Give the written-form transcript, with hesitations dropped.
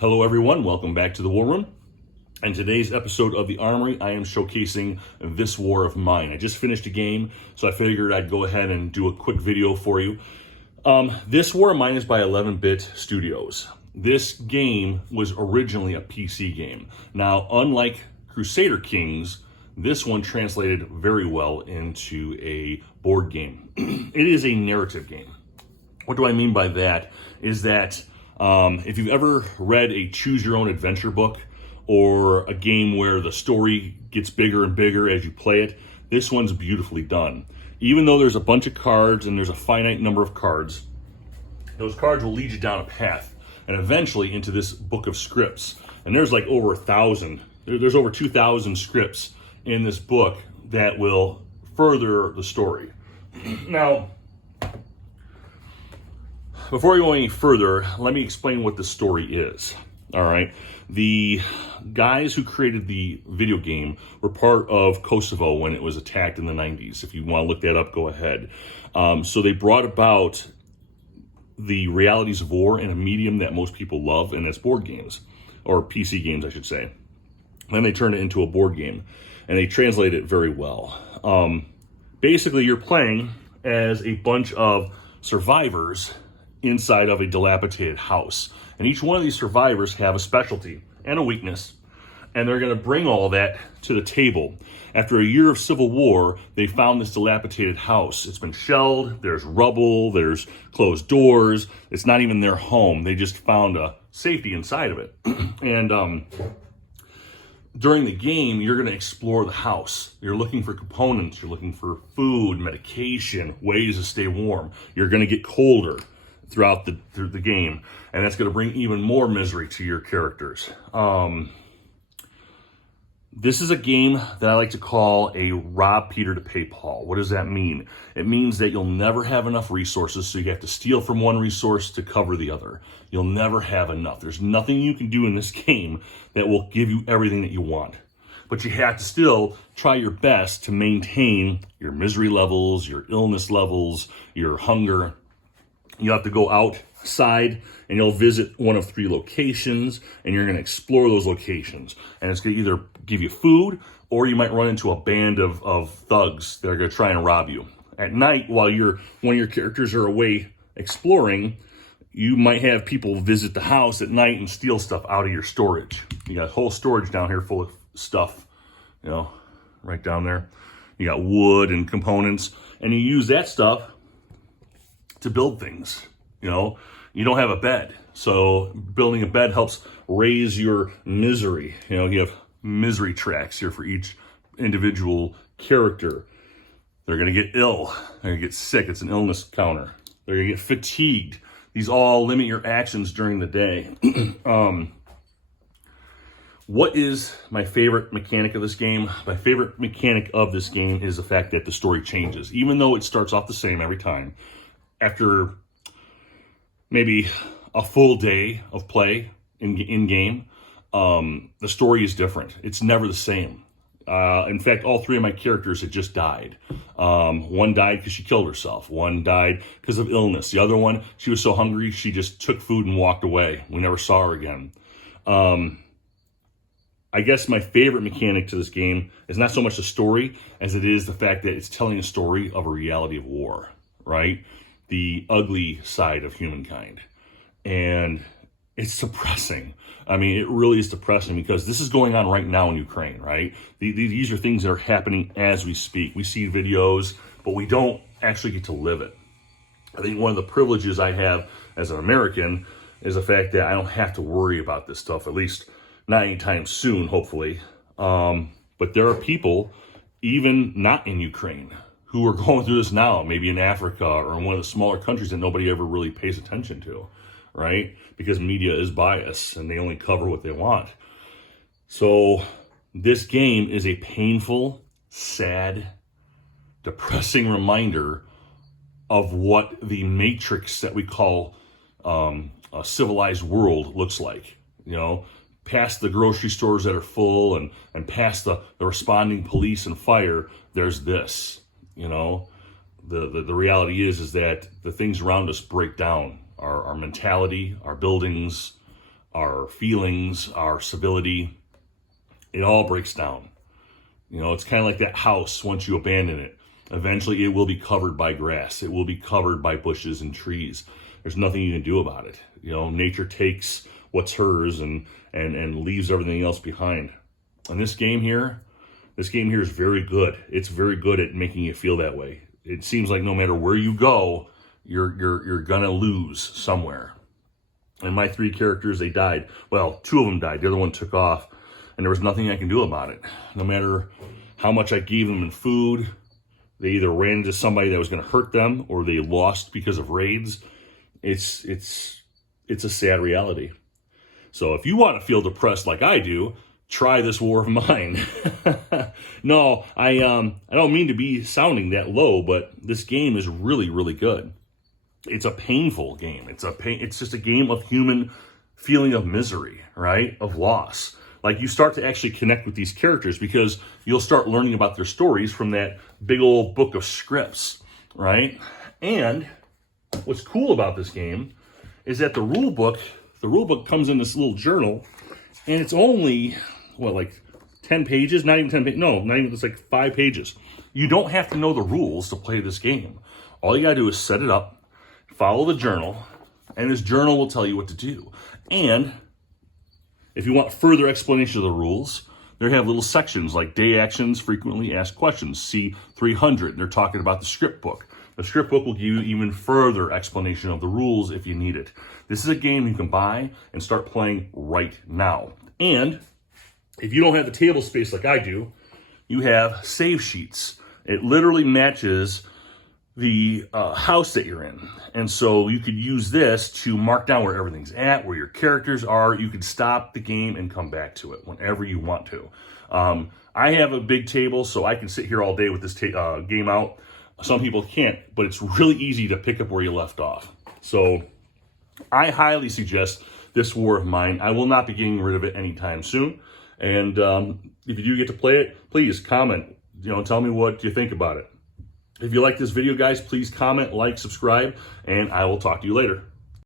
Hello everyone, welcome back to the War Room. In today's episode of the Armory, I am showcasing this war of mine. I just finished a game, so I figured I'd go ahead and do a quick video for you. This war of mine is by 11-Bit Studios. This game was originally a PC game. Now, unlike Crusader Kings, this one translated very well into a board game. It is a narrative game. What do I mean by that? Is that if you've ever read a choose-your-own-adventure book or a game where the story gets bigger and bigger as you play it, this one's beautifully done. Even though there's a bunch of cards and there's a finite number of cards, those cards will lead you down a path and eventually into this book of scripts. And there's like over 1,000. There's over 2,000 scripts in this book that will further the story. Now, before we go any further, let me explain what the story is. All right. The guys who created the video game were part of Kosovo when it was attacked in the 90s. If you want to look that up, go ahead. So they brought about the realities of war in a medium that most people love, and that's board games, or PC games, I should say. Then they turned it into a board game, and they translate it very well. Basically, you're playing as a bunch of survivors inside of a dilapidated house. And each one of these survivors have a specialty and a weakness. And they're going to bring all that to the table. After a year of civil war, they found this dilapidated house. It's been shelled, there's rubble, there's closed doors. It's not even their home. They just found a safety inside of it. And during the game, you're going to explore the house. You're looking for components. You're looking for food, medication, ways to stay warm. You're going to get colder throughout the game, and that's going to bring even more misery to your characters. This is a game that I like to call a rob Peter to pay Paul. What does that mean? It means that you'll never have enough resources, so you have to steal from one resource to cover the other. You'll never have enough. There's nothing you can do in this game that will give you everything that you want. But you have to still try your best to maintain your misery levels, your illness levels, your hunger. You have to go outside and you'll visit one of 3 locations, and you're going to explore those locations. And it's going to either give you food, or you might run into a band of thugs that are going to try and rob you. At night, while one of your characters are away exploring, you might have people visit the house at night and steal stuff out of your storage. You got whole storage down here full of stuff, right down there. You got wood and components, and you use that stuff to build things. You don't have a bed, so building a bed helps raise your misery. You have misery tracks here for each individual character. They're going to get ill. They're going to get sick. It's an illness counter. They're going to get fatigued. These all limit your actions during the day. What is my favorite mechanic of this game? My favorite mechanic of this game is the fact that the story changes. Even though it starts off the same every time, after maybe a full day of play in game, the story is different. It's never the same. In fact, all 3 of my characters had just died. One died because she killed herself. One died because of illness. The other one, she was so hungry, she just took food and walked away. We never saw her again. I guess my favorite mechanic to this game is not so much the story as it is the fact that it's telling a story of a reality of war, right? The ugly side of humankind. And it's depressing. I mean, it really is depressing because this is going on right now in Ukraine, right? These are things that are happening as we speak. We see videos, but we don't actually get to live it. I think one of the privileges I have as an American is the fact that I don't have to worry about this stuff, at least not anytime soon, hopefully. But there are people, even not in Ukraine, who are going through this now, maybe in Africa or in one of the smaller countries that nobody ever really pays attention to, right? Because media is biased and they only cover what they want. So this game is a painful, sad, depressing reminder of what the matrix that we call a civilized world looks like. Past the grocery stores that are full and past the responding police and fire, there's this. The reality is that the things around us break down. Our mentality, our buildings, our feelings, our civility. It all breaks down. You know, it's kind of like that house. Once you abandon it, eventually it will be covered by grass. It will be covered by bushes and trees. There's nothing you can do about it. You know, nature takes what's hers and leaves everything else behind. And this game here is very good. It's very good at making you feel that way. It seems like no matter where you go, you're gonna lose somewhere. And my 3 characters, they died. Well, 2 of them died. The other one took off. And there was nothing I can do about it. No matter how much I gave them in food, they either ran into somebody that was going to hurt them or they lost because of raids. It's a sad reality. So if you want to feel depressed like I do, try this war of mine. No, I don't mean to be sounding that low, but this game is really, really good. It's a painful game. It's just a game of human feeling of misery, right? Of loss. Like, you start to actually connect with these characters because you'll start learning about their stories from that big old book of scripts, right? And what's cool about this game is that the rule book comes in this little journal, and it's only, like 10 pages? Not even 10 pages. No, not even, it's like 5 pages. You don't have to know the rules to play this game. All you gotta do is set it up, follow the journal, and this journal will tell you what to do. And if you want further explanation of the rules, they have little sections like day actions, frequently asked questions, see 300. They're talking about the script book. The script book will give you even further explanation of the rules if you need it. This is a game you can buy and start playing right now. And if you don't have the table space like I do, you have save sheets. It literally matches the house that you're in. And so you could use this to mark down where everything's at, where your characters are. You could stop the game and come back to it whenever you want to. I have a big table, so I can sit here all day with this game out. Some people can't, but it's really easy to pick up where you left off. So I highly suggest this war of mine. I will not be getting rid of it anytime soon. And if you do get to play it, please comment. Tell me what you think about it. If you like this video, guys, please comment, like, subscribe, and I will talk to you later.